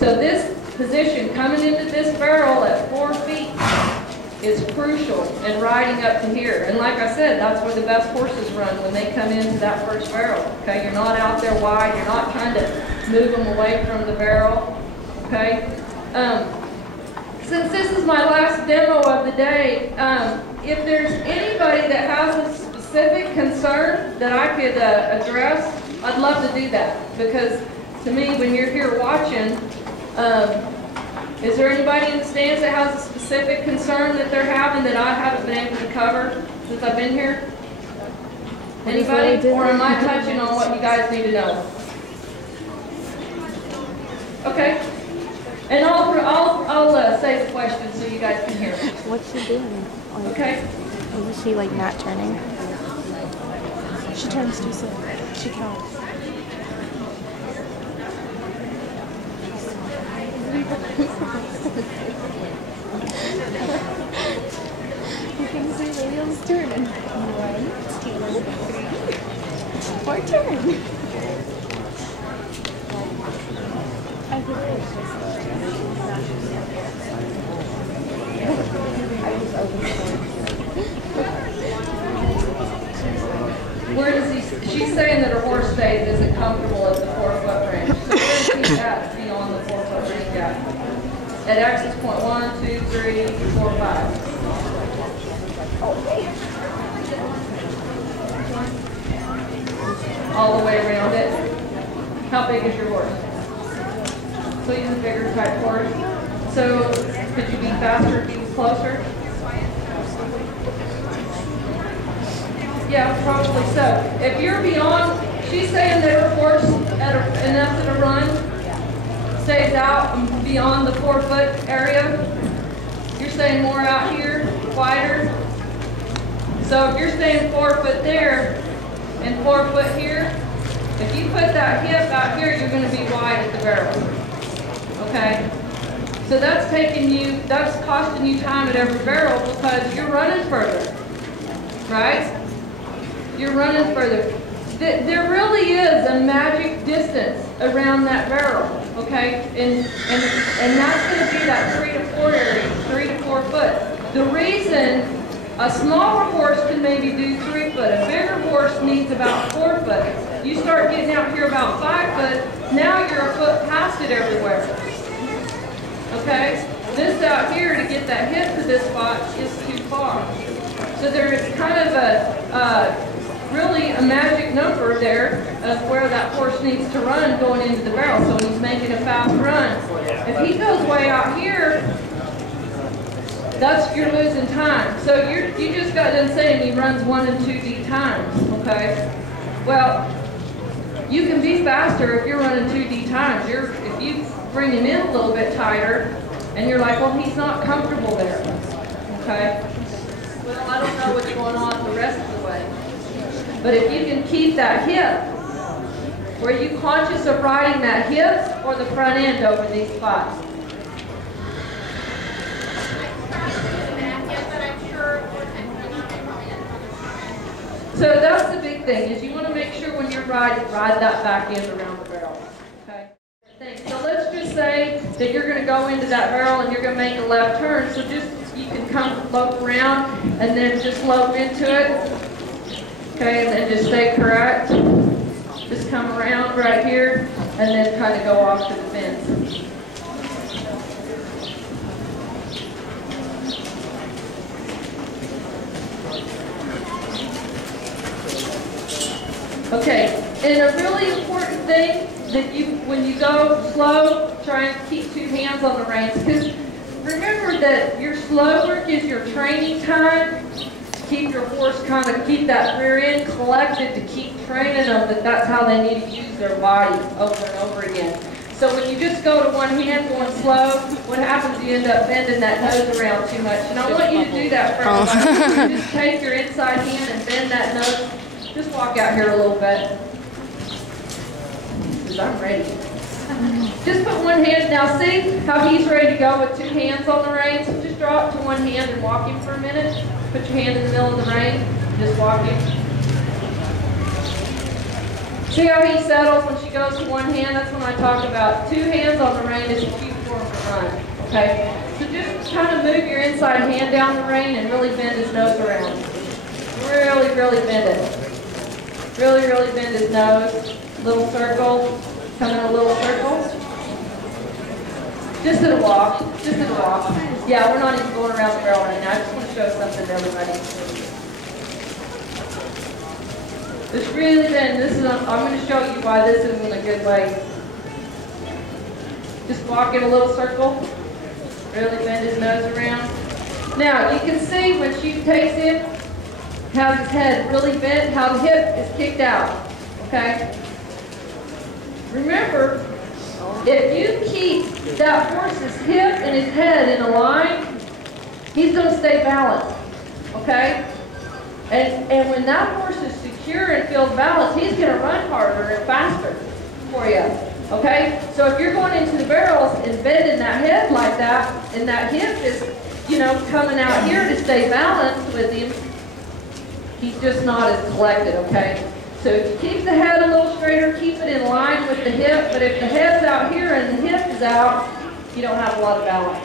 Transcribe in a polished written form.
So this position coming into this barrel at 4 feet is crucial in riding up to here. And like I said, that's where the best horses run, when they come into that first barrel. Okay, you're not out there wide, you're not trying to move them away from the barrel. Okay. Since this is my last demo of the day, if there's anybody that has a specific concern that I could address, I'd love to do that. Because to me, when you're here watching, is there anybody in the stands that has a specific concern that they're having that I haven't been able to cover since I've been here? Anybody? Or am I touching on what you guys need to know? Okay. And I'll say the question so you guys can hear it. What's she doing? Okay. Is she like not turning? She turns too soon. She can't. You can see the wheels turning. 1, 2, 3. Or turn. I think it's just Where does he? She's saying that her horse stays isn't comfortable at the 4-foot range. So where does he at beyond the 4-foot range at? At access point 1, 2, 3, 4, 5. All the way around it. How big is your horse? So he's a bigger type horse. So could you be faster if he was closer? Yeah, probably so. If you're beyond, she's saying that her horse at enough of a run stays out beyond the 4-foot area. You're staying more out here, wider. So if you're staying 4 foot there and 4 foot here, if you put that hip out here, you're going to be wide at the barrel. Okay? So that's costing you time at every barrel because you're running further. Right? You're running further. There really is a magic distance around that barrel, okay? And that's going to be that 3 to 4 area, 3 to 4 foot. The reason a smaller horse can maybe do 3 foot, a bigger horse needs about 4 foot. You start getting out here about 5 foot, now you're a foot past it everywhere. Okay? This out here to get that hip to this spot is too far. So there is kind of really a magic number there of where that horse needs to run going into the barrel. So he's making a fast run. If he goes way out here, you're losing time. So you just got done saying he runs 1 and 2 deep times. Okay. Well, you can be faster if you're running 2 deep times. If you bring him in a little bit tighter, and you're like, well, he's not comfortable there. Okay. Well, I don't know what's going on the rest of the way. But if you can keep that hip, were you conscious of riding that hip or the front end over these spots? So that's the big thing, is you want to make sure when you're riding, ride that back end around the barrel. Okay. So let's just say that you're going to go into that barrel and you're going to make a left turn. So just you can come lope around and then just lope into it. Okay, and then just stay correct. Just come around right here and then kind of go off to the fence. Okay, and a really important thing that when you go slow, try and keep 2 hands on the reins. Because remember that your slow work is your training time. Keep your horse keep that rear end collected to keep training them that's how they need to use their body over and over again. So when you just go to one hand going slow, what happens is you end up bending that nose around too much. And I want you to do that for everybody. Just take your inside hand and bend that nose. Just walk out here a little bit. Because I'm ready. Just put one hand, now see how he's ready to go with 2 hands on the reins? Just draw it to one hand and walk him for a minute. Put your hand in the middle of the rein, just walk him. See how he settles when she she goes to one hand, that's when I talk about 2 hands on the rein is cue for him to run. Okay? So just kind of move your inside hand down the rein and really bend his nose around. Really, really bend it. Really, really bend his nose. Little circle. Come in a little circle. Just at a walk. Just at a walk. Yeah, we're not even going around the barrel right now. I just want to show something to everybody. It's really bend. This is. I'm going to show you why this isn't a good way. Just walk in a little circle. Really bend his nose around. Now, you can see when she takes it, how his head really bent, how the hip is kicked out. Okay? Remember, if you keep that horse's hip and his head in a line, he's going to stay balanced. Okay? And when that horse is secure and feels balanced, he's going to run harder and faster for you. Okay? So if you're going into the barrels and bending that head like that, and that hip is, coming out here to stay balanced with him, he's just not as collected, okay? So if you keep the head a little straighter, keep it in line with the hip, but if the head's out here and the hip is out, you don't have a lot of balance.